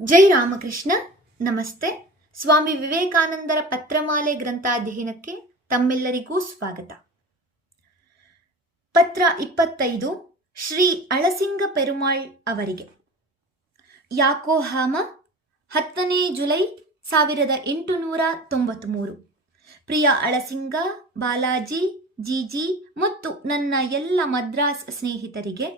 ಜೈ ರಾಮಕೃಷ್ಣ. ನಮಸ್ತೆ. ಸ್ವಾಮಿ ವಿವೇಕಾನಂದರ ಪತ್ರಮಾಲೆ ಗ್ರಂಥಾಧ್ಯಯನಕ್ಕೆ ತಮ್ಮೆಲ್ಲರಿಗೂ ಸ್ವಾಗತ. ಪತ್ರ 25 ಶ್ರೀ ಅಳಸಿಂಗ ಪೆರುಮಾಳ್ ಅವರಿಗೆ. ಯಾಕೋಹಾಮ 10ನೇ ಜುಲೈ 1893. ಪ್ರಿಯ ಅಳಸಿಂಗ, ಬಾಲಾಜಿ, ಜಿಜಿ ಮತ್ತು ನನ್ನ ಎಲ್ಲ ಮದ್ರಾಸ್ ಸ್ನೇಹಿತರಿಗೆ,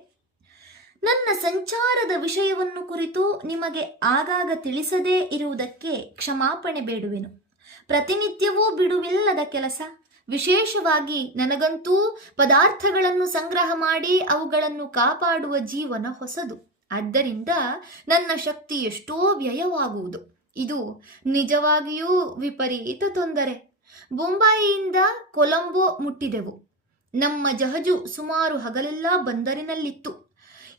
ನನ್ನ ಸಂಚಾರದ ವಿಷಯವನ್ನು ಕುರಿತು ನಿಮಗೆ ಆಗಾಗ ತಿಳಿಸದೇ ಇರುವುದಕ್ಕೆ ಕ್ಷಮಾಪಣೆ ಬೇಡುವೆನು. ಪ್ರತಿನಿತ್ಯವೂ ಬಿಡುವಿಲ್ಲದ ಕೆಲಸ, ವಿಶೇಷವಾಗಿ ನನಗಂತೂ ಪದಾರ್ಥಗಳನ್ನು ಸಂಗ್ರಹ ಮಾಡಿ ಅವುಗಳನ್ನು ಕಾಪಾಡುವ ಜೀವನ ಹೊಸದು. ಆದ್ದರಿಂದ ನನ್ನ ಶಕ್ತಿ ಎಷ್ಟೋ ವ್ಯಯವಾಗುವುದು. ಇದು ನಿಜವಾಗಿಯೂ ವಿಪರೀತ ತೊಂದರೆ. ಬೊಂಬಾಯಿಯಿಂದ ಕೊಲಂಬೋ ಮುಟ್ಟಿದೆವು. ನಮ್ಮ ಜಹಜು ಸುಮಾರು ಹಗಲೆಲ್ಲ ಬಂದರಿನಲ್ಲಿತ್ತು.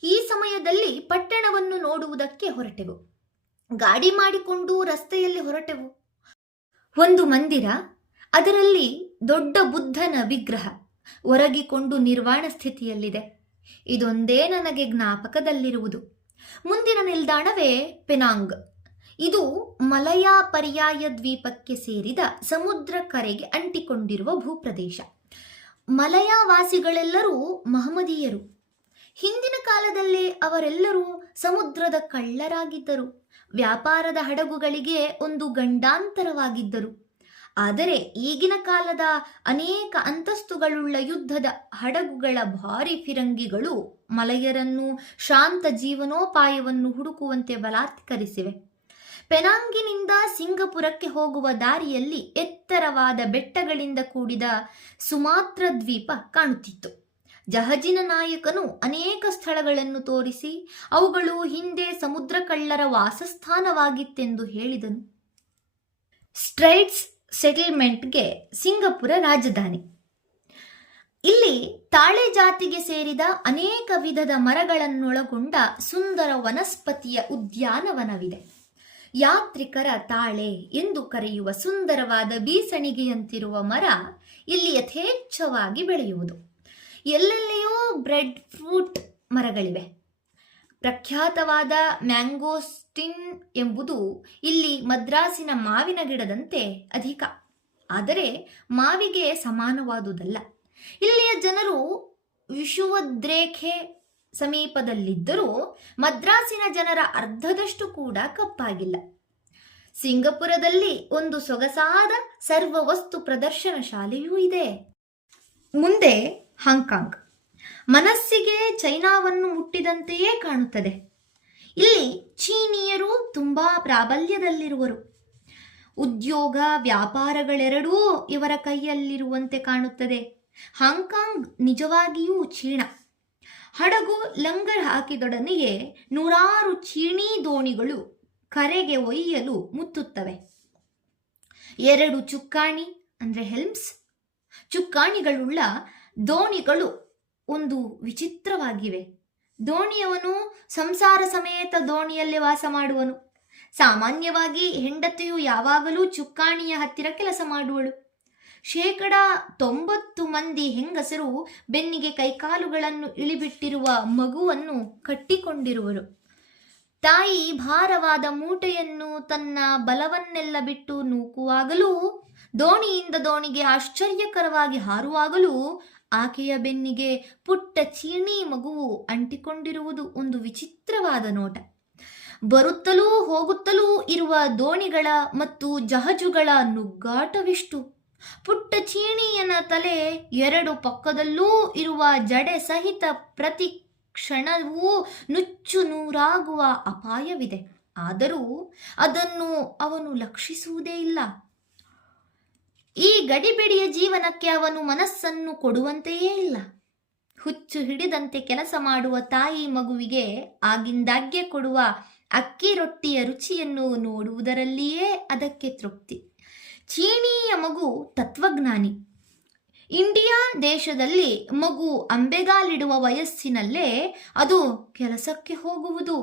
ಈ ಸಮಯದಲ್ಲಿ ಪಟ್ಟಣವನ್ನು ನೋಡುವುದಕ್ಕೆ ಹೊರಟೆವು. ಗಾಡಿ ಮಾಡಿಕೊಂಡು ರಸ್ತೆಯಲ್ಲಿ ಹೊರಟೆವು. ಒಂದು ಮಂದಿರ, ಅದರಲ್ಲಿ ದೊಡ್ಡ ಬುದ್ಧನ ವಿಗ್ರಹ ಒರಗಿಕೊಂಡು ನಿರ್ವಾಣ ಸ್ಥಿತಿಯಲ್ಲಿದೆ. ಇದೊಂದೇ ನನಗೆ ಜ್ಞಾಪಕದಲ್ಲಿರುವುದು. ಮುಂದಿನ ನಿಲ್ದಾಣವೇ ಪೆನಾಂಗ್. ಇದು ಮಲಯಾ ಪರ್ಯಾಯ ದ್ವೀಪಕ್ಕೆ ಸೇರಿದ ಸಮುದ್ರ ಕರೆಗೆ ಅಂಟಿಕೊಂಡಿರುವ ಭೂಪ್ರದೇಶ. ಮಲಯಾ ವಾಸಿಗಳೆಲ್ಲರೂ ಮಹಮ್ಮದೀಯರು. ಹಿಂದಿನ ಕಾಲದಲ್ಲಿ ಅವರೆಲ್ಲರೂ ಸಮುದ್ರದ ಕಳ್ಳರಾಗಿದ್ದರು. ವ್ಯಾಪಾರದ ಹಡಗುಗಳಿಗೆ ಒಂದು ಗಂಡಾಂತರವಾಗಿದ್ದರು. ಆದರೆ ಈಗಿನ ಕಾಲದ ಅನೇಕ ಅಂತಸ್ತುಗಳುಳ್ಳ ಯುದ್ಧದ ಹಡಗುಗಳ ಭಾರಿ ಫಿರಂಗಿಗಳು ಮಲಯರನ್ನು ಶಾಂತ ಜೀವನೋಪಾಯವನ್ನು ಹುಡುಕುವಂತೆ ಬಲಾತ್ಕರಿಸಿವೆ. ಪೆನಾಂಗಿನಿಂದ ಸಿಂಗಪುರಕ್ಕೆ ಹೋಗುವ ದಾರಿಯಲ್ಲಿ ಎತ್ತರವಾದ ಬೆಟ್ಟಗಳಿಂದ ಕೂಡಿದ ಸುಮಾತ್ರ ದ್ವೀಪ ಕಾಣುತ್ತಿತ್ತು. ಜಹಜಿನ ನಾಯಕನು ಅನೇಕ ಸ್ಥಳಗಳನ್ನು ತೋರಿಸಿ ಅವುಗಳು ಹಿಂದೆ ಸಮುದ್ರ ಕಳ್ಳರ ವಾಸಸ್ಥಾನವಾಗಿತ್ತೆಂದು ಹೇಳಿದನು. ಸ್ಟ್ರೈಟ್ಸ್ ಸೆಟಲ್ಮೆಂಟ್ಗೆ ಸಿಂಗಪುರ ರಾಜಧಾನಿ. ಇಲ್ಲಿ ತಾಳೆ ಜಾತಿಗೆ ಸೇರಿದ ಅನೇಕ ವಿಧದ ಮರಗಳನ್ನೊಳಗೊಂಡ ಸುಂದರ ವನಸ್ಪತಿಯ ಉದ್ಯಾನವನವಿದೆ. ಯಾತ್ರಿಕರ ತಾಳೆ ಎಂದು ಕರೆಯುವ ಸುಂದರವಾದ ಬೀಸಣಿಗೆಯಂತಿರುವ ಮರ ಇಲ್ಲಿ ಯಥೇಚ್ಛವಾಗಿ ಬೆಳೆಯುವುದು. ಎಲ್ಲೆಲ್ಲಿಯೂ ಬ್ರೆಡ್ ಫ್ರೂಟ್ ಮರಗಳಿವೆ. ಪ್ರಖ್ಯಾತವಾದ ಮ್ಯಾಂಗೋಸ್ಟಿನ್ ಎಂಬುದು ಇಲ್ಲಿ ಮದ್ರಾಸಿನ ಮಾವಿನ ಗಿಡದಂತೆ ಅಧಿಕ. ಆದರೆ ಮಾವಿಗೆ ಸಮಾನವಾದುದಲ್ಲ. ಇಲ್ಲಿಯ ಜನರು ವಿಷುವದ್ರೇಖೆ ಸಮೀಪದಲ್ಲಿದ್ದರೂ ಮದ್ರಾಸಿನ ಜನರ ಅರ್ಧದಷ್ಟು ಕೂಡ ಕಪ್ಪಾಗಿಲ್ಲ. ಸಿಂಗಪುರದಲ್ಲಿ ಒಂದು ಸೊಗಸಾದ ಸರ್ವವಸ್ತು ಪ್ರದರ್ಶನ ಶಾಲೆಯೂ ಇದೆ. ಮುಂದೆ ಹಾಂಗ್ಕಾಂಗ್. ಮನಸ್ಸಿಗೆ ಚೈನಾವನ್ನು ಮುಟ್ಟಿದಂತೆಯೇ ಕಾಣುತ್ತದೆ. ಇಲ್ಲಿ ಚೀನೀಯರು ತುಂಬಾ ಪ್ರಾಬಲ್ಯದಲ್ಲಿರುವರು. ಉದ್ಯೋಗ ವ್ಯಾಪಾರಗಳೆರಡೂ ಇವರ ಕೈಯಲ್ಲಿರುವಂತೆ ಕಾಣುತ್ತದೆ. ಹಾಂಗ್ಕಾಂಗ್ ನಿಜವಾಗಿಯೂ ಚೀನಾ. ಹಡಗು ಲಂಗರ್ ಹಾಕಿದೊಡನೆಯೇ 100 ಚೀನೀ ದೋಣಿಗಳು ಕರೆಗೆ ಒಯ್ಯಲು ಮುತ್ತುತ್ತವೆ. 2 ಚುಕ್ಕಾಣಿ ಅಂದರೆ ಹೆಲ್ಮ್ಸ್ ಚುಕ್ಕಾಣಿಗಳುಳ್ಳ ದೋಣಿಗಳು ಒಂದು ವಿಚಿತ್ರವಾಗಿವೆ. ದೋಣಿಯವನು ಸಂಸಾರ ಸಮೇತ ದೋಣಿಯಲ್ಲಿ ವಾಸ ಮಾಡುವನು. ಸಾಮಾನ್ಯವಾಗಿ ಹೆಂಡತಿಯು ಯಾವಾಗಲೂ ಚುಕ್ಕಾಣಿಯ ಹತ್ತಿರ ಕೆಲಸ ಮಾಡುವಳು. 90% ಮಂದಿ ಹೆಂಗಸರು ಬೆನ್ನಿಗೆ ಕೈಕಾಲುಗಳನ್ನು ಇಳಿಬಿಟ್ಟಿರುವ ಮಗುವನ್ನು ಕಟ್ಟಿಕೊಂಡಿರುವರು. ತಾಯಿ ಭಾರವಾದ ಮೂಟೆಯನ್ನು ತನ್ನ ಬಲವನ್ನೆಲ್ಲ ಬಿಟ್ಟು ನೂಕುವಾಗಲೂ, ದೋಣಿಯಿಂದ ದೋಣಿಗೆ ಆಶ್ಚರ್ಯಕರವಾಗಿ ಹಾರುವಾಗಲೂ ಆಕೆಯ ಬೆನ್ನಿಗೆ ಪುಟ್ಟ ಚೀಣಿ ಮಗುವು ಅಂಟಿಕೊಂಡಿರುವುದು ಒಂದು ವಿಚಿತ್ರವಾದ ನೋಟ. ಬರುತ್ತಲೂ ಹೋಗುತ್ತಲೂ ಇರುವ ದೋಣಿಗಳ ಮತ್ತು ಜಹಜುಗಳ ನುಗ್ಗಾಟವಿಷ್ಟು. ಪುಟ್ಟ ಚೀಣಿಯನ ತಲೆ 2 ಪಕ್ಕದಲ್ಲೂ ಇರುವ ಜಡೆ ಸಹಿತ ಪ್ರತಿ ಕ್ಷಣವೂ ನುಚ್ಚು ನೂರಾಗುವ ಅಪಾಯವಿದೆ. ಆದರೂ ಅದನ್ನು ಅವನು ಲಕ್ಷಿಸುವುದೇ ಇಲ್ಲ. ಈ ಗಡಿಬಿಡಿಯ ಜೀವನಕ್ಕೆ ಅವನು ಮನಸ್ಸನ್ನು ಕೊಡುವಂತೆಯೇ ಇಲ್ಲ. ಹುಚ್ಚು ಹಿಡಿದಂತೆ ಕೆಲಸ ಮಾಡುವ ತಾಯಿ ಮಗುವಿಗೆ ಆಗಿಂದಾಗ್ಗೆ ಕೊಡುವ ಅಕ್ಕಿ ರೊಟ್ಟಿಯ ರುಚಿಯನ್ನು ನೋಡುವುದರಲ್ಲಿಯೇ ಅದಕ್ಕೆ ತೃಪ್ತಿ. ಚೀನೀಯ ಮಗು ತತ್ವಜ್ಞಾನಿ. ಇಂಡಿಯಾ ದೇಶದಲ್ಲಿ ಮಗು ಅಂಬೆಗಾಲಿಡುವ ವಯಸ್ಸಿನಲ್ಲೇ ಅದು ಕೆಲಸಕ್ಕೆ ಹೋಗುವುದು.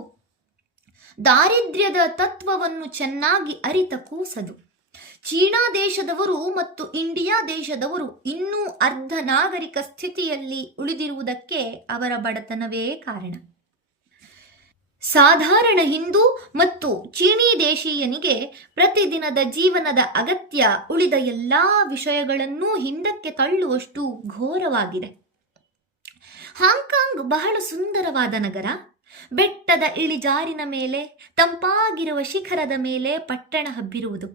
ದಾರಿದ್ರ್ಯದ ತತ್ವವನ್ನು ಚೆನ್ನಾಗಿ ಅರಿತ ಕೂಸದು. ಚೀನಾ ದೇಶದವರು ಮತ್ತು ಇಂಡಿಯಾ ದೇಶದವರು ಇನ್ನೂ ಅರ್ಧ ನಾಗರಿಕ ಸ್ಥಿತಿಯಲ್ಲಿ ಉಳಿದಿರುವುದಕ್ಕೆ ಅವರ ಬಡತನವೇ ಕಾರಣ. ಸಾಧಾರಣ ಹಿಂದೂ ಮತ್ತು ಚೀನೀ ದೇಶೀಯನಿಗೆ ಪ್ರತಿದಿನದ ಜೀವನದ ಅಗತ್ಯ ಉಳಿದ ಎಲ್ಲಾ ವಿಷಯಗಳನ್ನೂ ಹಿಂದಕ್ಕೆ ತಳ್ಳುವಷ್ಟು ಘೋರವಾಗಿದೆ. ಹಾಂಗ್ಕಾಂಗ್ ಬಹಳ ಸುಂದರವಾದ ನಗರ. ಬೆಟ್ಟದ ಇಳಿಜಾರಿನ ಮೇಲೆ, ತಂಪಾಗಿರುವ ಶಿಖರದ ಮೇಲೆ ಪಟ್ಟಣ ಹಬ್ಬಿರುವುದು.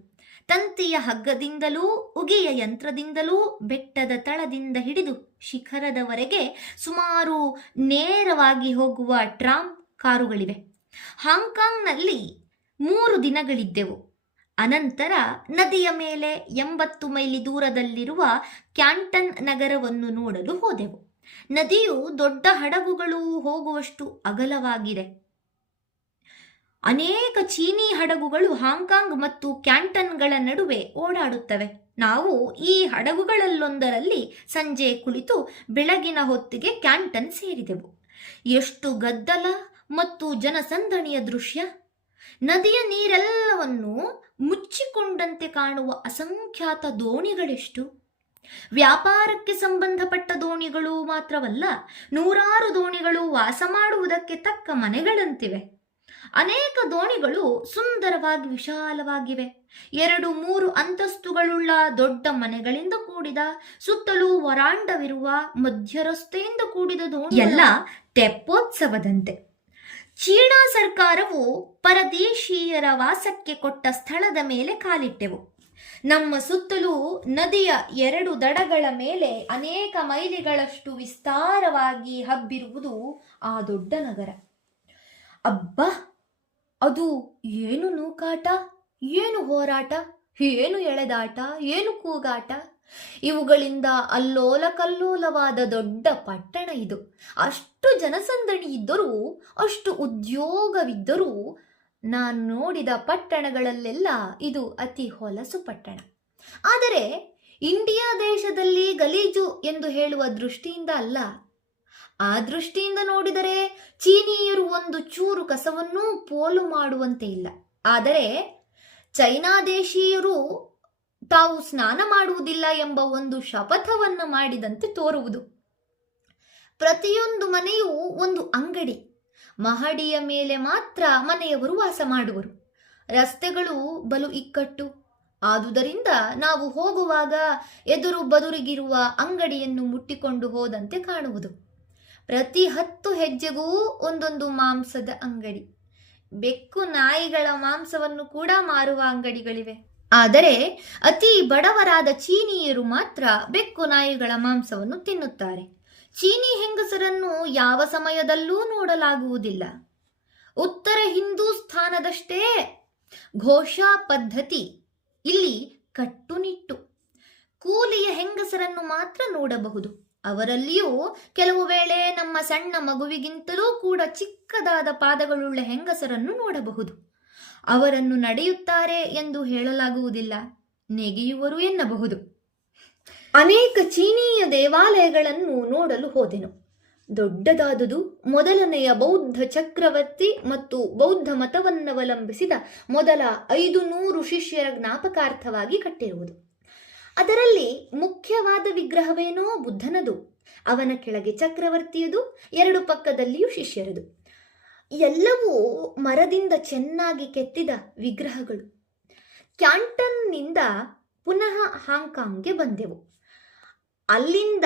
ತಂತಿಯ ಹಗ್ಗದಿಂದಲೂ ಉಗಿಯ ಯಂತ್ರದಿಂದಲೂ ಬೆಟ್ಟದ ತಳದಿಂದ ಹಿಡಿದು ಶಿಖರದವರೆಗೆ ಸುಮಾರು ನೇರವಾಗಿ ಹೋಗುವ ಟ್ರಾಮ್ ಕಾರುಗಳಿವೆ. ಹಾಂಗ್ಕಾಂಗ್ನಲ್ಲಿ 3 ದಿನಗಳಿದ್ದೆವು. ಅನಂತರ ನದಿಯ ಮೇಲೆ 80 ಮೈಲಿ ದೂರದಲ್ಲಿರುವ ಕ್ಯಾಂಟನ್ ನಗರವನ್ನು ನೋಡಲು ಹೋದೆವು. ನದಿಯು ದೊಡ್ಡ ಹಡಗುಗಳು ಹೋಗುವಷ್ಟು ಅಗಲವಾಗಿದೆ. ಅನೇಕ ಚೀನೀ ಹಡಗುಗಳು ಹಾಂಗ್ಕಾಂಗ್ ಮತ್ತು ಕ್ಯಾಂಟನ್ಗಳ ನಡುವೆ ಓಡಾಡುತ್ತವೆ. ನಾವು ಈ ಹಡಗುಗಳಲ್ಲೊಂದರಲ್ಲಿ ಸಂಜೆ ಕುಳಿತು ಬೆಳಗಿನ ಹೊತ್ತಿಗೆ ಕ್ಯಾಂಟನ್ ಸೇರಿದೆವು. ಎಷ್ಟು ಗದ್ದಲ ಮತ್ತು ಜನಸಂದಣಿಯ ದೃಶ್ಯ! ನದಿಯ ನೀರೆಲ್ಲವನ್ನೂ ಮುಚ್ಚಿಕೊಂಡಂತೆ ಕಾಣುವ ಅಸಂಖ್ಯಾತ ದೋಣಿಗಳೆಷ್ಟು! ವ್ಯಾಪಾರಕ್ಕೆ ಸಂಬಂಧಪಟ್ಟ ದೋಣಿಗಳು ಮಾತ್ರವಲ್ಲ, 100 ದೋಣಿಗಳು ವಾಸ ಮಾಡುವುದಕ್ಕೆ ತಕ್ಕ ಮನೆಗಳಂತಿವೆ. ಅನೇಕ ದೋಣಿಗಳು ಸುಂದರವಾಗಿ ವಿಶಾಲವಾಗಿವೆ. 2-3 ಅಂತಸ್ತುಗಳುಳ್ಳ ದೊಡ್ಡ ಮನೆಗಳಿಂದ ಕೂಡಿದ, ಸುತ್ತಲೂ ವರಾಂಡವಿರುವ, ಮಧ್ಯರಸ್ತೆಯಿಂದ ಕೂಡಿದ ದೋಣಿ ಎಲ್ಲ ತೆಪ್ಪೋತ್ಸವದಂತೆ. ಚೀನಾ ಸರ್ಕಾರವು ಪರದೇಶೀಯರ ವಾಸಕ್ಕೆ ಕೊಟ್ಟ ಸ್ಥಳದ ಮೇಲೆ ಕಾಲಿಟ್ಟೆವು. ನಮ್ಮ ಸುತ್ತಲೂ ನದಿಯ 2 ದಡಗಳ ಮೇಲೆ ಅನೇಕ ಮೈಲಿಗಳಷ್ಟು ವಿಸ್ತಾರವಾಗಿ ಹಬ್ಬಿರುವುದು ಆ ದೊಡ್ಡ ನಗರ. ಅಬ್ಬಾ, ಅದು ಏನು ನೂಕಾಟ, ಏನು ಹೋರಾಟ, ಏನು ಎಳೆದಾಟ, ಏನು ಕೂಗಾಟ! ಇವುಗಳಿಂದ ಅಲ್ಲೋಲ ಕಲ್ಲೋಲವಾದ ದೊಡ್ಡ ಪಟ್ಟಣ ಇದು. ಅಷ್ಟು ಜನಸಂದಣಿ ಇದ್ದರೂ, ಅಷ್ಟು ಉದ್ಯೋಗವಿದ್ದರೂ, ನಾನು ನೋಡಿದ ಪಟ್ಟಣಗಳಲ್ಲೆಲ್ಲ ಇದು ಅತಿ ಹೊಲಸು ಪಟ್ಟಣ. ಆದರೆ ಇಂಡಿಯಾ ದೇಶದಲ್ಲಿ ಗಲೀಜು ಎಂದು ಹೇಳುವ ದೃಷ್ಟಿಯಿಂದ ಅಲ್ಲ. ಆ ದೃಷ್ಟಿಯಿಂದ ನೋಡಿದರೆ ಚೀನೀಯರು ಒಂದು ಚೂರು ಕಸವನ್ನೂ ಪೋಲು ಮಾಡುವಂತೆ ಇಲ್ಲ. ಆದರೆ ಚೈನಾ ದೇಶೀಯರು ತಾವು ಸ್ನಾನ ಮಾಡುವುದಿಲ್ಲ ಎಂಬ ಒಂದು ಶಪಥವನ್ನು ಮಾಡಿದಂತೆ ತೋರುವುದು. ಪ್ರತಿಯೊಂದು ಮನೆಯೂ ಒಂದು ಅಂಗಡಿ. ಮಹಡಿಯ ಮೇಲೆ ಮಾತ್ರ ಮನೆಯವರು ವಾಸ ಮಾಡುವರು. ರಸ್ತೆಗಳು ಬಲು ಇಕ್ಕಟ್ಟು. ಆದುದರಿಂದ ನಾವು ಹೋಗುವಾಗ ಎದುರು ಬದುರಿಗಿರುವ ಅಂಗಡಿಯನ್ನು ಮುಟ್ಟಿಕೊಂಡು ಹೋದಂತೆ ಕಾಣುವುದು. ಪ್ರತಿ 10 ಹೆಜ್ಜೆಗೂ ಒಂದೊಂದು ಮಾಂಸದ ಅಂಗಡಿ. ಬೆಕ್ಕು ನಾಯಿಗಳ ಮಾಂಸವನ್ನು ಕೂಡ ಮಾರುವ ಅಂಗಡಿಗಳಿವೆ. ಆದರೆ ಅತಿ ಬಡವರಾದ ಚೀನೀಯರು ಮಾತ್ರ ಬೆಕ್ಕು ನಾಯಿಗಳ ಮಾಂಸವನ್ನು ತಿನ್ನುತ್ತಾರೆ. ಚೀನಿ ಹೆಂಗಸರನ್ನು ಯಾವ ಸಮಯದಲ್ಲೂ ನೋಡಲಾಗುವುದಿಲ್ಲ. ಉತ್ತರ ಹಿಂದೂಸ್ಥಾನದಷ್ಟೇ ಘೋಷಾ ಪದ್ಧತಿ ಇಲ್ಲಿ ಕಟ್ಟುನಿಟ್ಟು. ಕೂಲಿಯ ಹೆಂಗಸರನ್ನು ಮಾತ್ರ ನೋಡಬಹುದು. ಅವರಲ್ಲಿಯೂ ಕೆಲವು ವೇಳೆ ನಮ್ಮ ಸಣ್ಣ ಮಗುವಿಗಿಂತಲೂ ಕೂಡ ಚಿಕ್ಕದಾದ ಪಾದಗಳುಳ್ಳ ಹೆಂಗಸರನ್ನು ನೋಡಬಹುದು. ಅವರನ್ನು ನಡೆಯುತ್ತಾರೆ ಎಂದು ಹೇಳಲಾಗುವುದಿಲ್ಲ, ನೆಗೆಯುವರು ಎನ್ನಬಹುದು. ಅನೇಕ ಚೀನೀಯ ದೇವಾಲಯಗಳನ್ನು ನೋಡಲು ಹೋದೆನು. ದೊಡ್ಡದಾದುದು ಮೊದಲನೆಯ ಬೌದ್ಧ ಚಕ್ರವರ್ತಿ ಮತ್ತು ಬೌದ್ಧ ಮತವನ್ನವಲಂಬಿಸಿದ ಮೊದಲ 500 ಶಿಷ್ಯರ ಜ್ಞಾಪಕಾರ್ಥವಾಗಿ ಕಟ್ಟಿರುವುದು. ಅದರಲ್ಲಿ ಮುಖ್ಯವಾದ ವಿಗ್ರಹವೇನೋ ಬುದ್ಧನದು. ಅವನ ಕೆಳಗೆ ಚಕ್ರವರ್ತಿಯದು, 2 ಪಕ್ಕದಲ್ಲಿಯೂ ಶಿಷ್ಯರದು. ಎಲ್ಲವೂ ಮರದಿಂದ ಚೆನ್ನಾಗಿ ಕೆತ್ತಿದ ವಿಗ್ರಹಗಳು. ಕ್ಯಾಂಟನ್ನಿಂದ ಪುನಃ ಹಾಂಗ್ಕಾಂಗ್ಗೆ ಬಂದೆವು. ಅಲ್ಲಿಂದ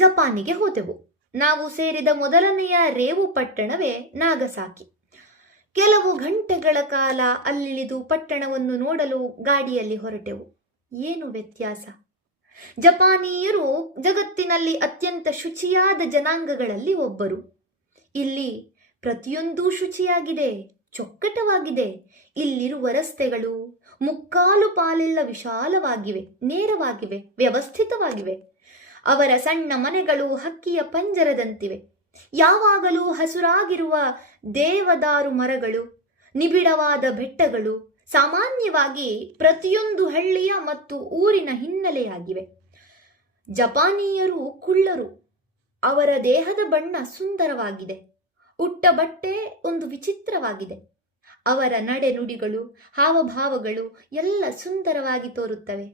ಜಪಾನಿಗೆ ಹೋದೆವು. ನಾವು ಸೇರಿದ ಮೊದಲನೆಯ ರೇವು ಪಟ್ಟಣವೇ ನಾಗಸಾಕಿ. ಕೆಲವು ಗಂಟೆಗಳ ಕಾಲ ಅಲ್ಲಿಳಿದು ಪಟ್ಟಣವನ್ನು ನೋಡಲು ಗಾಡಿಯಲ್ಲಿ ಹೊರಟೆವು. ಏನು ವ್ಯತ್ಯಾಸ! ಜಪಾನೀಯರು ಜಗತ್ತಿನಲ್ಲಿ ಅತ್ಯಂತ ಶುಚಿಯಾದ ಜನಾಂಗಗಳಲ್ಲಿ ಒಬ್ಬರು. ಇಲ್ಲಿ ಪ್ರತಿಯೊಂದೂ ಶುಚಿಯಾಗಿದೆ, ಚೊಕ್ಕಟವಾಗಿದೆ. ಇಲ್ಲಿರುವ ರಸ್ತೆಗಳು ಮುಕ್ಕಾಲು ಪಾಲೆಲ್ಲ ವಿಶಾಲವಾಗಿವೆ, ನೇರವಾಗಿವೆ, ವ್ಯವಸ್ಥಿತವಾಗಿವೆ. ಅವರ ಸಣ್ಣ ಮನೆಗಳು ಹಕ್ಕಿಯ ಪಂಜರದಂತಿವೆ. ಯಾವಾಗಲೂ ಹಸುರಾಗಿರುವ ದೇವದಾರು ಮರಗಳು, ನಿಬಿಡವಾದ ಬೆಟ್ಟಗಳು ಸಾಮಾನ್ಯವಾಗಿ ಪ್ರತಿಯೊಂದು ಹಳ್ಳಿಯ ಮತ್ತು ಊರಿನ ಹಿನ್ನೆಲೆಯಾಗಿವೆ. ಜಪಾನೀಯರು ಕುಳ್ಳರು. ಅವರ ದೇಹದ ಬಣ್ಣ ಸುಂದರವಾಗಿದೆ. ಉಟ್ಟ ಬಟ್ಟೆ ಒಂದು ವಿಚಿತ್ರವಾಗಿದೆ. ಅವರ ನಡೆನುಡಿಗಳು, ಹಾವಭಾವಗಳು ಎಲ್ಲ ಸುಂದರವಾಗಿ ತೋರುತ್ತವೆ.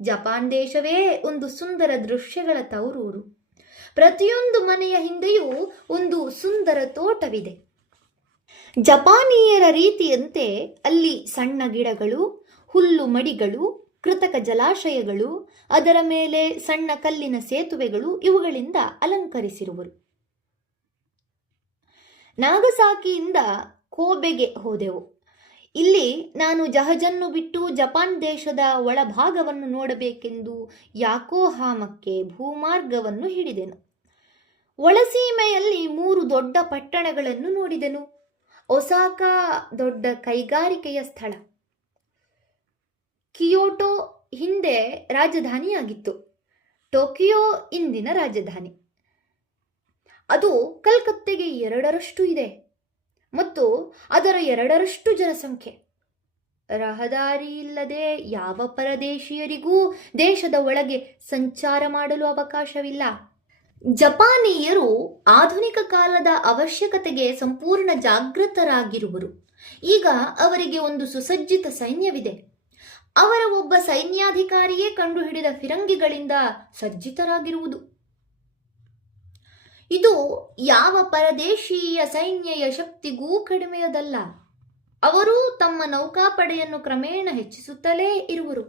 ಜಪಾನ್ ದೇಶವೇ ಒಂದು ಸುಂದರ ದೃಶ್ಯಗಳ ತವರೂರು. ಪ್ರತಿಯೊಂದು ಮನೆಯ ಹಿಂದೆಯೂ ಒಂದು ಸುಂದರ ತೋಟವಿದೆ. ಜಪಾನಿಯರ ರೀತಿಯಂತೆ ಅಲ್ಲಿ ಸಣ್ಣ ಗಿಡಗಳು, ಹುಲ್ಲು ಮಡಿಗಳು, ಕೃತಕ ಜಲಾಶಯಗಳು, ಅದರ ಮೇಲೆ ಸಣ್ಣ ಕಲ್ಲಿನ ಸೇತುವೆಗಳು ಇವುಗಳಿಂದ ಅಲಂಕರಿಸಿರುವರು. ನಾಗಸಾಕಿಯಿಂದ ಕೋಬೆಗೆ ಹೋದೆವು. ಇಲ್ಲಿ ನಾನು ಜಹಜನ್ನು ಬಿಟ್ಟು ಜಪಾನ್ ದೇಶದ ಒಳಭಾಗವನ್ನು ನೋಡಬೇಕೆಂದು ಯಾಕೋಹಾಮಕ್ಕೆ ಭೂಮಾರ್ಗವನ್ನು ಹಿಡಿದೆನು. ಒಳಸೀಮೆಯಲ್ಲಿ 3 ದೊಡ್ಡ ಪಟ್ಟಣಗಳನ್ನು ನೋಡಿದೆನು. ಒಸಾಕಾ ದೊಡ್ಡ ಕೈಗಾರಿಕೆಯ ಸ್ಥಳ. ಕಿಯೋಟೋ ಹಿಂದೆ ರಾಜಧಾನಿಯಾಗಿತ್ತು. ಟೋಕಿಯೋ ಇಂದಿನ ರಾಜಧಾನಿ. ಅದು ಕಲ್ಕತ್ತೆಗೆ 2ರಷ್ಟು ಇದೆ ಮತ್ತು ಅದರ 2ರಷ್ಟು ಜನಸಂಖ್ಯೆ. ರಹದಾರಿ ಇಲ್ಲದೆ ಯಾವ ಪರದೇಶಿಯರಿಗೂ ದೇಶದ ಒಳಗೆ ಸಂಚಾರ ಮಾಡಲು ಅವಕಾಶವಿಲ್ಲ. ಜಪಾನೀಯರು ಆಧುನಿಕ ಕಾಲದ ಅವಶ್ಯಕತೆಗೆ ಸಂಪೂರ್ಣ ಜಾಗೃತರಾಗಿರುವರು. ಈಗ ಅವರಿಗೆ ಒಂದು ಸುಸಜ್ಜಿತ ಸೈನ್ಯವಿದೆ. ಅವರ ಒಬ್ಬ ಸೈನ್ಯಾಧಿಕಾರಿಯೇ ಕಂಡುಹಿಡಿದ ಫಿರಂಗಿಗಳಿಂದ ಸಜ್ಜಿತರಾಗಿರುವುದು. ಇದು ಯಾವ ಪರದೇಶೀಯ ಸೈನ್ಯಯ ಶಕ್ತಿಗೂ ಕಡಿಮೆಯದಲ್ಲ. ಅವರು ತಮ್ಮ ನೌಕಾಪಡೆಯನ್ನು ಕ್ರಮೇಣ ಹೆಚ್ಚಿಸುತ್ತಲೇ ಇರುವರು.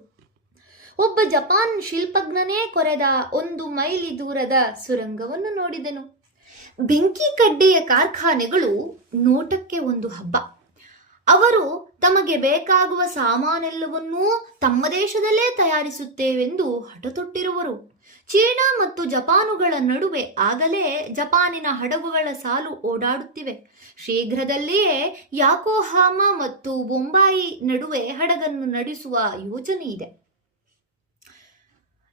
ಒಬ್ಬ ಜಪಾನ್ ಶಿಲ್ಪಜ್ಞನೇ ಕೊರೆದ 1 ಮೈಲಿ ದೂರದ ಸುರಂಗವನ್ನು ನೋಡಿದೆನು. ಬೆಂಕಿ ಕಡ್ಡಿಯ ಕಾರ್ಖಾನೆಗಳು ನೋಟಕ್ಕೆ ಒಂದು ಹಬ್ಬ. ಅವರು ತಮಗೆ ಬೇಕಾಗುವ ಸಾಮಾನೆಲ್ಲವನ್ನೂ ತಮ್ಮ ದೇಶದಲ್ಲೇ ತಯಾರಿಸುತ್ತೇವೆಂದು ಹಠತೊಟ್ಟಿರುವರು. ಚೀನಾ ಮತ್ತು ಜಪಾನುಗಳ ನಡುವೆ ಆಗಲೇ ಜಪಾನಿನ ಹಡಗುಗಳ ಸಾಲು ಓಡಾಡುತ್ತಿವೆ. ಶೀಘ್ರದಲ್ಲಿಯೇ ಯಾಕೋಹಾಮ ಮತ್ತು ಬೊಂಬಾಯಿ ನಡುವೆ ಹಡಗನ್ನು ನಡೆಸುವ ಯೋಜನೆ ಇದೆ.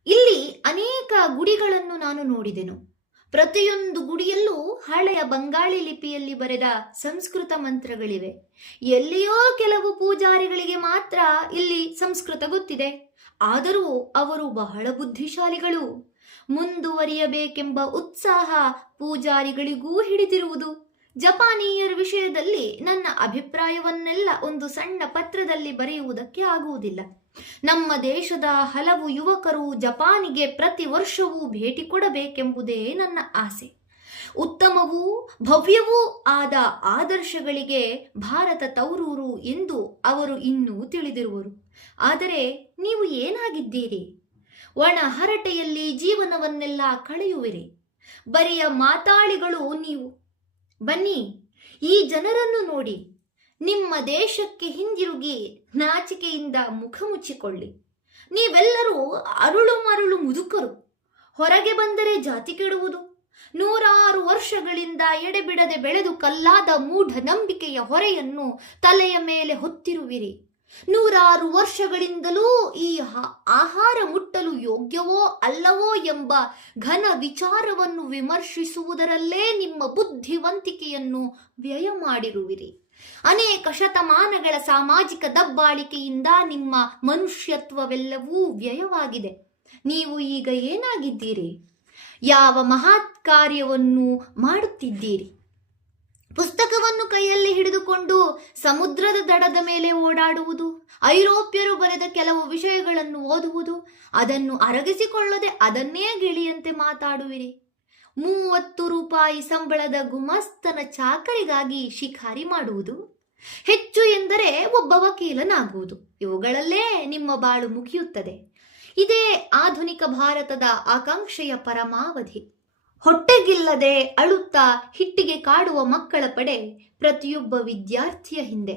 ಇಲ್ಲಿ ಅನೇಕ ಗುಡಿಗಳನ್ನು ನಾನು ನೋಡಿದೆನು. ಪ್ರತಿಯೊಂದು ಗುಡಿಯಲ್ಲೂ ಹಳೆಯ ಬಂಗಾಳಿ ಲಿಪಿಯಲ್ಲಿ ಬರೆದ ಸಂಸ್ಕೃತ ಮಂತ್ರಗಳಿವೆ. ಎಲ್ಲಿಯೋ ಕೆಲವು ಪೂಜಾರಿಗಳಿಗೆ ಮಾತ್ರ ಇಲ್ಲಿ ಸಂಸ್ಕೃತ ಗೊತ್ತಿದೆ. ಆದರೂ ಅವರು ಬಹಳ ಬುದ್ಧಿಶಾಲಿಗಳು. ಮುಂದುವರಿಯಬೇಕೆಂಬ ಉತ್ಸಾಹ ಪೂಜಾರಿಗಳಿಗೂ ಹಿಡಿದಿರುವುದು. ಜಪಾನೀಯರ ವಿಷಯದಲ್ಲಿ ನನ್ನ ಅಭಿಪ್ರಾಯವನ್ನೆಲ್ಲ ಒಂದು ಸಣ್ಣ ಪತ್ರದಲ್ಲಿ ಬರೆಯುವುದಕ್ಕೆ ಆಗುವುದಿಲ್ಲ. ನಮ್ಮ ದೇಶದ ಹಲವು ಯುವಕರು ಜಪಾನಿಗೆ ಪ್ರತಿ ವರ್ಷವೂ ಭೇಟಿ ಕೊಡಬೇಕೆಂಬುದೇ ನನ್ನ ಆಸೆ. ಉತ್ತಮವೂ ಭವ್ಯವೂ ಆದ ಆದರ್ಶಗಳಿಗೆ ಭಾರತ ತವರೂರು ಎಂದು ಅವರು ಇನ್ನೂ ತಿಳಿದಿರುವರು. ಆದರೆ ನೀವು ಏನಾಗಿದ್ದೀರಿ? ಒಣ ಹರಟೆಯಲ್ಲಿ ಜೀವನವನ್ನೆಲ್ಲ ಕಳೆಯುವಿರಿ. ಬರಿಯ ಮಾತಾಳಿಗಳು ನೀವು. ಬನ್ನಿ, ಈ ಜನರನ್ನು ನೋಡಿ. ನಿಮ್ಮ ದೇಶಕ್ಕೆ ಹಿಂದಿರುಗಿ ನಾಚಿಕೆಯಿಂದ ಮುಖ ಮುಚ್ಚಿಕೊಳ್ಳಿ. ನೀವೆಲ್ಲರೂ ಅರುಳು ಮರುಳು ಮುದುಕರು. ಹೊರಗೆ ಬಂದರೆ ಜಾತಿ ಕೆಡುವುದು. 100 ವರ್ಷಗಳಿಂದ ಎಡೆಬಿಡದೆ ಬೆಳೆದು ಕಲ್ಲಾದ ಮೂಢ ನಂಬಿಕೆಯ ಹೊರೆಯನ್ನು ತಲೆಯ ಮೇಲೆ ಹೊತ್ತಿರುವಿರಿ. 100 ವರ್ಷಗಳಿಂದಲೂ ಈ ಆಹಾರ ಮುಟ್ಟಲು ಯೋಗ್ಯವೋ ಅಲ್ಲವೋ ಎಂಬ ಘನ ವಿಚಾರವನ್ನು ವಿಮರ್ಶಿಸುವುದರಲ್ಲೇ ನಿಮ್ಮ ಬುದ್ಧಿವಂತಿಕೆಯನ್ನು ವ್ಯಯ ಮಾಡಿರುವಿರಿ. ಅನೇಕ ಶತಮಾನಗಳ ಸಾಮಾಜಿಕ ದಬ್ಬಾಳಿಕೆಯಿಂದ ನಿಮ್ಮ ಮನುಷ್ಯತ್ವವೆಲ್ಲವೂ ವ್ಯಯವಾಗಿದೆ. ನೀವು ಈಗ ಏನಾಗಿದ್ದೀರಿ? ಯಾವ ಮಹತ್ ಕಾರ್ಯವನ್ನು ಮಾಡುತ್ತಿದ್ದೀರಿ? ಪುಸ್ತಕವನ್ನು ಕೈಯಲ್ಲಿ ಹಿಡಿದುಕೊಂಡು ಸಮುದ್ರದ ದಡದ ಮೇಲೆ ಓಡಾಡುವುದು, ಐರೋಪ್ಯರು ಬರೆದ ಕೆಲವು ವಿಷಯಗಳನ್ನು ಓದುವುದು, ಅದನ್ನು ಅರಗಿಸಿಕೊಳ್ಳದೆ ಅದನ್ನೇ ಗಿಳಿಯಂತೆ ಮಾತಾಡುವಿರಿ. 30 ರೂಪಾಯಿ ಸಂಬಳದ ಗುಮಾಸ್ತನ ಚಾಕರಿಗಾಗಿ ಶಿಕಾರಿ ಮಾಡುವುದು, ಹೆಚ್ಚು ಎಂದರೆ ಒಬ್ಬ ವಕೀಲನಾಗುವುದು. ಇವುಗಳಲ್ಲೇ ನಿಮ್ಮ ಬಾಳು ಮುಗಿಯುತ್ತದೆ. ಇದೇ ಆಧುನಿಕ ಭಾರತದ ಆಕಾಂಕ್ಷೆಯ ಪರಮಾವಧಿ. ಹೊಟ್ಟೆಗಿಲ್ಲದೆ ಅಳುತ್ತಾ ಹಿಟ್ಟಿಗೆ ಕಾಡುವ ಮಕ್ಕಳ ಪಡೆ ಪ್ರತಿಯೊಬ್ಬ ವಿದ್ಯಾರ್ಥಿಯ ಹಿಂದೆ.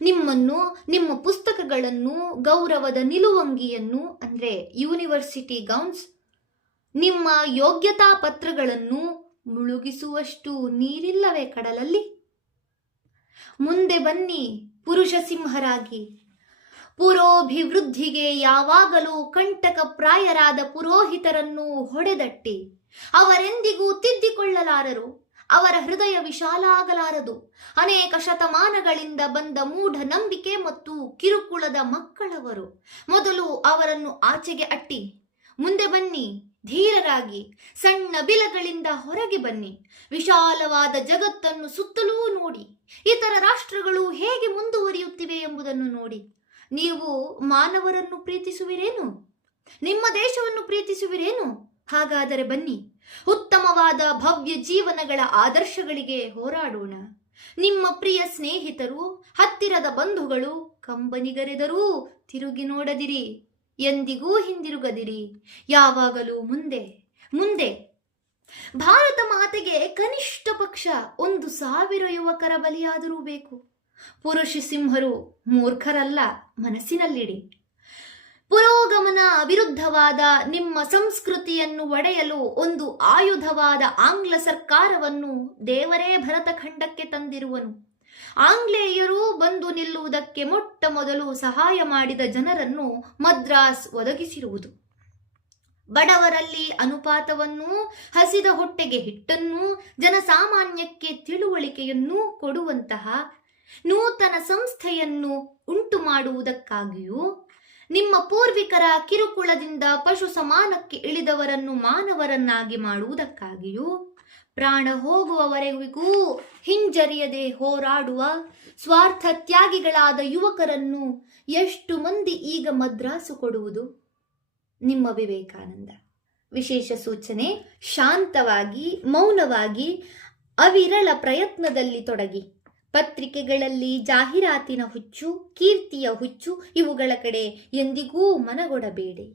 ನಿಮ್ಮನ್ನು, ನಿಮ್ಮ ಪುಸ್ತಕಗಳನ್ನು, ಗೌರವದ ನಿಲುವಂಗಿಯನ್ನು ಅಂದರೆ ಯೂನಿವರ್ಸಿಟಿ ಗೌನ್ಸ್, ನಿಮ್ಮ ಯೋಗ್ಯತಾ ಪತ್ರಗಳನ್ನು ಮುಳುಗಿಸುವಷ್ಟು ನೀರಿಲ್ಲವೇ ಕಡಲಲ್ಲಿ? ಮುಂದೆ ಬನ್ನಿ ಪುರುಷ ಸಿಂಹರಾಗಿ. ಪುರೋಭಿವೃದ್ಧಿಗೆ ಯಾವಾಗಲೂ ಕಂಟಕಪ್ರಾಯರಾದ ಪುರೋಹಿತರನ್ನು ಹೊಡೆದಟ್ಟಿ. ಅವರೆಂದಿಗೂ ತಿದ್ದಿಕೊಳ್ಳಲಾರರು. ಅವರ ಹೃದಯ ವಿಶಾಲ ಆಗಲಾರದು. ಅನೇಕ ಶತಮಾನಗಳಿಂದ ಬಂದ ಮೂಢ ನಂಬಿಕೆ ಮತ್ತು ಕಿರುಕುಳದ ಮಕ್ಕಳವರು. ಮೊದಲು ಅವರನ್ನು ಆಚೆಗೆ ಅಟ್ಟಿ. ಮುಂದೆ ಬನ್ನಿ ಧೀರರಾಗಿ. ಸಣ್ಣ ಬಿಲಗಳಿಂದ ಹೊರಗೆ ಬನ್ನಿ. ವಿಶಾಲವಾದ ಜಗತ್ತನ್ನು ಸುತ್ತಲೂ ನೋಡಿ. ಇತರ ರಾಷ್ಟ್ರಗಳು ಹೇಗೆ ಮುಂದುವರಿಯುತ್ತಿವೆ ಎಂಬುದನ್ನು ನೋಡಿ. ನೀವು ಮಾನವರನ್ನು ಪ್ರೀತಿಸುವಿರೇನು? ನಿಮ್ಮ ದೇಶವನ್ನು ಪ್ರೀತಿಸುವಿರೇನು? ಹಾಗಾದರೆ ಬನ್ನಿ, ಉತ್ತಮವಾದ ಭವ್ಯ ಜೀವನಗಳ ಆದರ್ಶಗಳಿಗೆ ಹೋರಾಡೋಣ. ನಿಮ್ಮ ಪ್ರಿಯ ಸ್ನೇಹಿತರು, ಹತ್ತಿರದ ಬಂಧುಗಳು ಕಂಬನಿಗರೆದರೂ ತಿರುಗಿ ನೋಡದಿರಿ. ಎಂದಿಗೂ ಹಿಂದಿರುಗದಿರಿ. ಯಾವಾಗಲೂ ಮುಂದೆ ಮುಂದೆ. ಭಾರತ ಮಾತೆಗೆ ಕನಿಷ್ಠ ಪಕ್ಷ 1,000 ಯುವಕರ ಬಲಿಯಾದರೂ ಬೇಕು. ಪುರುಷ ಸಿಂಹರು ಮೂರ್ಖರಲ್ಲ, ಮನಸ್ಸಿನಲ್ಲಿಡಿ. ಪುರೋಗಮನ ವಿರುದ್ಧವಾದ ನಿಮ್ಮ ಸಂಸ್ಕೃತಿಯನ್ನು ಒಡೆಯಲು ಒಂದು ಆಯುಧವಾದ ಆಂಗ್ಲ ಸರ್ಕಾರವನ್ನು ದೇವರೇ ಭರತಖಂಡಕ್ಕೆ ತಂದಿರುವನು. ಆಂಗ್ಲೇಯರು ಬಂದು ನಿಲ್ಲುವುದಕ್ಕೆ ಮೊಟ್ಟ ಮೊದಲು ಸಹಾಯ ಮಾಡಿದ ಜನರನ್ನು ಮದ್ರಾಸ್ ಒದಗಿಸಿರುವುದು. ಬಡವರಲ್ಲಿ ಅನುಪಾತವನ್ನು, ಹಸಿದ ಹೊಟ್ಟೆಗೆ ಹಿಟ್ಟನ್ನು, ಜನಸಾಮಾನ್ಯಕ್ಕೆ ತಿಳುವಳಿಕೆಯನ್ನು ಕೊಡುವಂತಹ ನೂತನ ಸಂಸ್ಥೆಯನ್ನು ಉಂಟು ಮಾಡುವುದಕ್ಕಾಗಿಯೂ, ನಿಮ್ಮ ಪೂರ್ವಿಕರ ಕಿರುಕುಳದಿಂದ ಪಶು ಸಮಾನಕ್ಕೆ ಇಳಿದವರನ್ನು ಮಾನವರನ್ನಾಗಿ ಮಾಡುವುದಕ್ಕಾಗಿಯೂ, ಪ್ರಾಣ ಹೋಗುವವರೆಗೂ ಹಿಂಜರಿಯದೆ ಹೋರಾಡುವ ಸ್ವಾರ್ಥ ತ್ಯಾಗಿಗಳಾದ ಯುವಕರನ್ನು ಎಷ್ಟು ಮಂದಿ ಈಗ ಮದ್ರಾಸು ಕೊಡುವುದು? ನಿಮ್ಮ ವಿವೇಕಾನಂದ. ವಿಶೇಷ ಸೂಚನೆ: ಶಾಂತವಾಗಿ, ಮೌನವಾಗಿ, ಅವಿರಳ ಪ್ರಯತ್ನದಲ್ಲಿ ತೊಡಗಿ. ಪತ್ರಿಕೆಗಳಲ್ಲಿ ಜಾಹೀರಾತಿನ ಹುಚ್ಚು, ಕೀರ್ತಿಯ ಹುಚ್ಚು ಇವುಗಳ ಕಡೆ ಎಂದಿಗೂ ಮನಗೊಡಬೇಡಿ.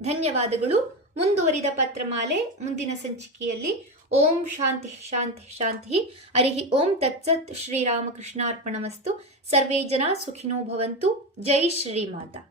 ಧನ್ಯವಾದಗಳು. ಮುಂದುವರಿದ ಪತ್ರಮಾಲೆ ಮುಂದಿನ ಸಂಚಿಕೆಯಲ್ಲಿ. ಓಂ ಶಾಂತಿ ಶಾಂತಿ ಶಾಂತಿ. ಹರಿ ಓಂ ತತ್ಸತ್. ಶ್ರೀರಾಮಕೃಷ್ಣಾರ್ಪಣಮಸ್ತು. ಸರ್ವೇ ಜನ ಸುಖಿನೋ ಭವಂತು. ಜೈ ಶ್ರೀಮಾತಾ.